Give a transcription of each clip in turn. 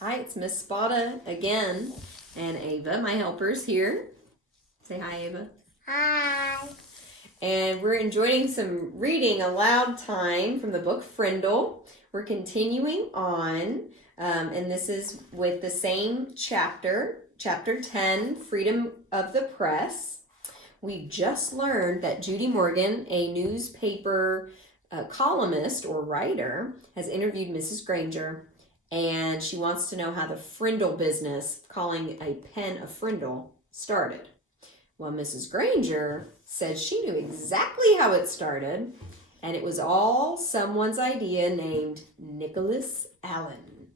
Hi, it's Miss Spada again, and Ava, my helper's here. Say hi, Ava. Hi. And we're enjoying some reading aloud time from the book Frindle. We're continuing on, and this is with the same chapter, chapter 10, Freedom of the Press. We just learned that Judy Morgan, a newspaper columnist or writer, has interviewed Mrs. Granger, and she wants to know how the Frindle business, calling a pen a Frindle, started. Well, Mrs. Granger said she knew exactly how it started, and it was all someone's idea named Nicholas Allen.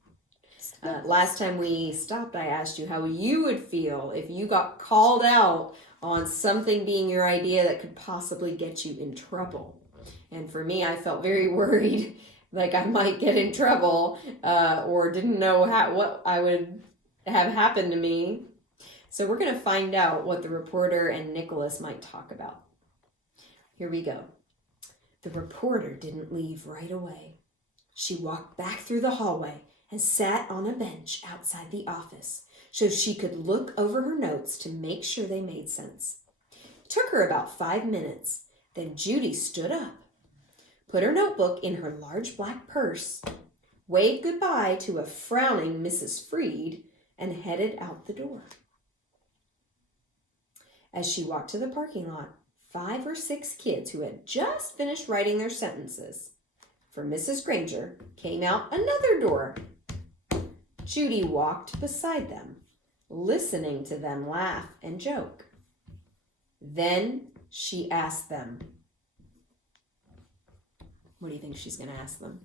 Last time we stopped, I asked you how you would feel if you got called out on something being your idea that could possibly get you in trouble. And for me, I felt very worried, like I might get in trouble or didn't know what I would have happened to me. So we're going to find out what the reporter and Nicholas might talk about. Here we go. The reporter didn't leave right away. She walked back through the hallway and sat on a bench outside the office so she could look over her notes to make sure they made sense. It took her about 5 minutes. Then Judy stood up, put her notebook in her large black purse, waved goodbye to a frowning Mrs. Freed, and headed out the door. As she walked to the parking lot, 5 or 6 kids who had just finished writing their sentences for Mrs. Granger came out another door. Judy walked beside them, listening to them laugh and joke. Then she asked them. What do you think she's going to ask them?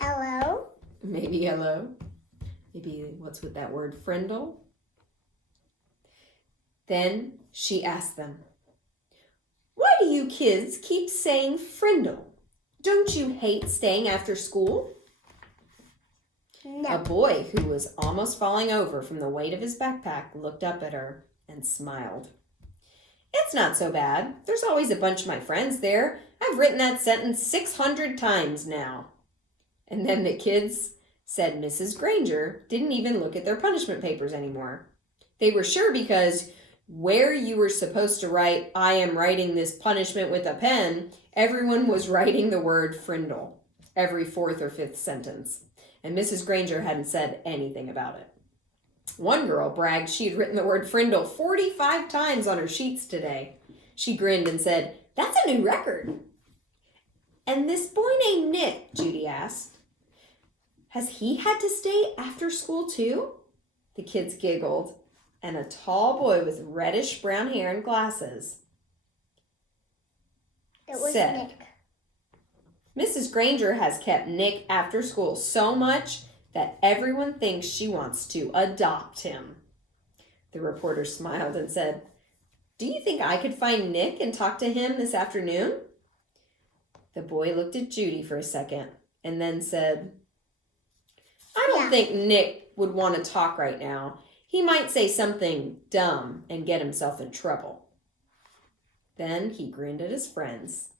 Hello. Maybe hello. Maybe what's with that word, Frindle? Then she asked them, "Why do you kids keep saying Frindle? Don't you hate staying after school?" No. A boy who was almost falling over from the weight of his backpack looked up at her and smiled. "It's not so bad. There's always a bunch of my friends there. I've written that sentence 600 times now." And then the kids said Mrs. Granger didn't even look at their punishment papers anymore. They were sure because where you were supposed to write, "I am writing this punishment with a pen," everyone was writing the word Frindle every 4th or 5th sentence. And Mrs. Granger hadn't said anything about it. One girl bragged she had written the word Frindle 45 times on her sheets today. She grinned and said, "That's a new record." "And this boy named Nick," Judy asked, "has he had to stay after school too?" The kids giggled, and a tall boy with reddish brown hair and glasses It was said, Nick. "Mrs. Granger has kept Nick after school so much that everyone thinks she wants to adopt him." The reporter smiled and said, "Do you think I could find Nick and talk to him this afternoon?" The boy looked at Judy for a second and then said, "I don't think Nick would want to talk right now. He might say something dumb and get himself in trouble." Then he grinned at his friends.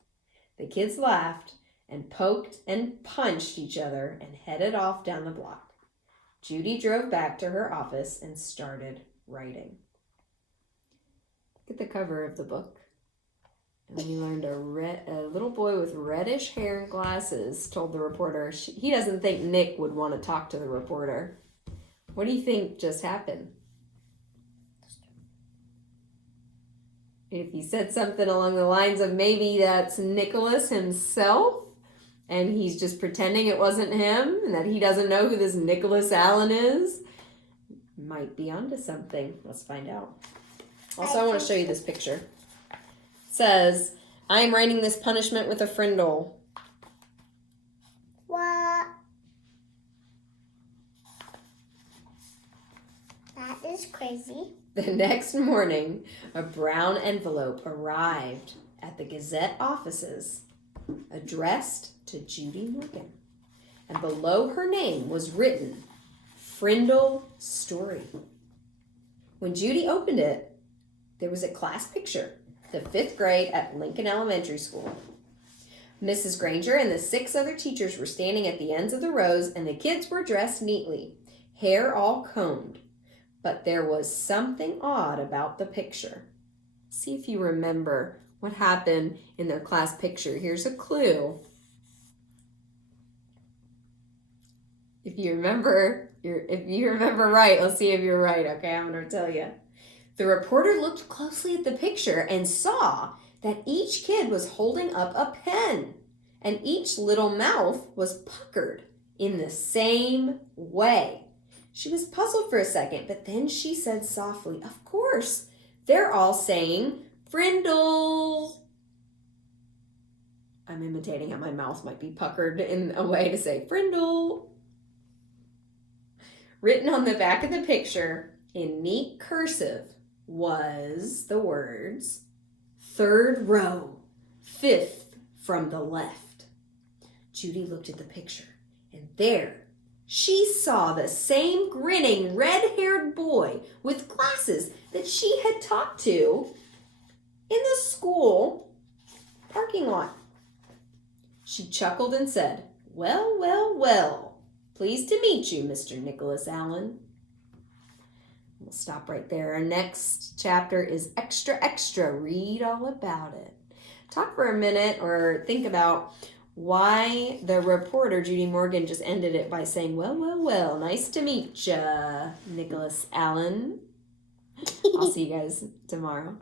The kids laughed and poked and punched each other and headed off down the block. Judy drove back to her office and started writing. Look at the cover of the book. And we learned a little boy with reddish hair and glasses told the reporter he doesn't think Nick would want to talk to the reporter. What do you think just happened? If he said something along the lines of maybe that's Nicholas himself, and he's just pretending it wasn't him, and that he doesn't know who this Nicholas Allen is, might be onto something. Let's find out. Also, I want to show you this picture. It says, "I am writing this punishment with a Frindle." What? That is crazy. The next morning, a brown envelope arrived at the Gazette offices, addressed to Judy Morgan. And below her name was written, "Frindle Story." When Judy opened it, there was a class picture, the 5th grade at Lincoln Elementary School. Mrs. Granger and the 6 other teachers were standing at the ends of the rows, and the kids were dressed neatly, hair all combed. But there was something odd about the picture. See if you remember what happened in their class picture. Here's a clue. If you remember right, let's see if you're right. Okay, I'm going to tell you. The reporter looked closely at the picture and saw that each kid was holding up a pen, and each little mouth was puckered in the same way. She was puzzled for a second, but then she said softly, "Of course, they're all saying Frindle." I'm imitating how my mouth might be puckered in a way to say Frindle. Written on the back of the picture in neat cursive was the words, "Third row, 5th from the left." Judy looked at the picture, and there she saw the same grinning red-haired boy with glasses that she had talked to in the school parking lot. She chuckled and said, "Well, well, well. Pleased to meet you, Mr. Nicholas Allen." We'll stop right there. Our next chapter is extra, extra. Read all about it. Talk for a minute or think about why the reporter, Judy Morgan, just ended it by saying, "Well, well, well, nice to meet ya, Nicholas Allen." I'll see you guys tomorrow.